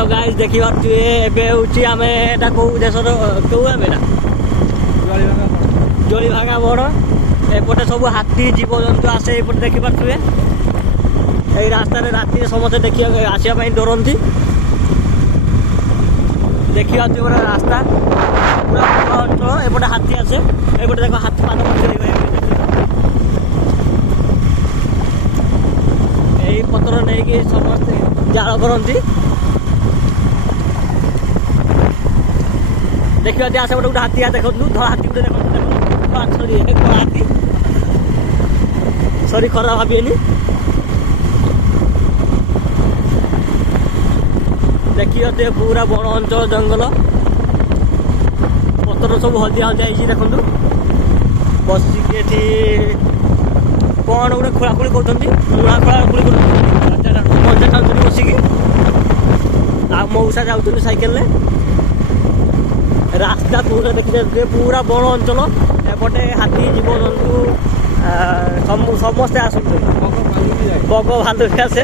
Hello guys देखियो एबे होची आमे एटा को देशर को आमे ना जोली भागा बड़ एपटे सब हाथी जीव जंतु आसे एपटे देखि पाथुए ए रास्ता रे राती समस्त देखियो आसिया पई डरंती देखियो आती बड़ा रास्ता पूरा अंचल एपटे हाथी आसे एपटे देखो हाथी पाद पछे ए पत्र नहीं कि समस्त जाल करती देखिए आसे गोटे गोटे हाथी देखु धला हाथी गोटे देखो हाथी सरी खरा भाविएनि देखिए पूरा बड़ अंचल जंगल पत्र सब हल्दिया हल्दिया देखु बसिक कौन गोटे खोलाखोली कर लुणा खोलाखोली कर बसिकी मऊसा जाऊँ साइकेल रास्ता पूरा देखिए पूरा बड़ अंचल एपटे हाथी जीव जंतु समस्ते आसते बग भालु भी आसे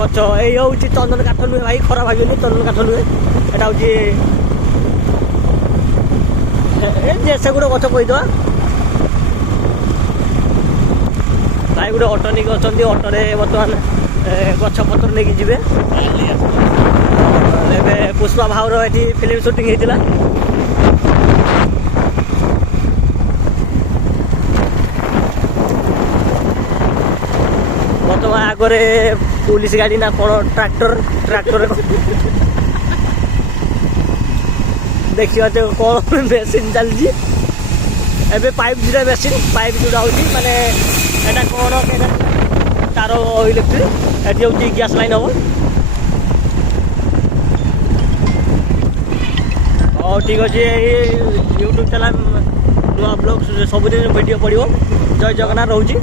गच ये हूँ चंदन काठ नुहे भाई खरा भावी चंदन काठ नुहे यहाँ हूँ से गोटे गच कहीदे भाई गोटे अटो नहीं अच्छा अटोरे बर्तमान गछ पत्र नहीं जी पुष्पा भावर ये फिल्म सुटिंग होता बर्तमान आगे पुलिस गाड़ी ना कौन ट्रैक्टर देखिए कौन मेसीन चलती एवं पाइप दुटा मेसीन पाइप जोड़ा हो माने एटा कौन तार इलेक्ट्रिक एटी हूँ गैस लाइन हम और ठीक अच्छे यूट्यूब चैनल नुआ ब्लॉग सबुदिन वीडियो पड़ो जय जगन्नाथ रोची।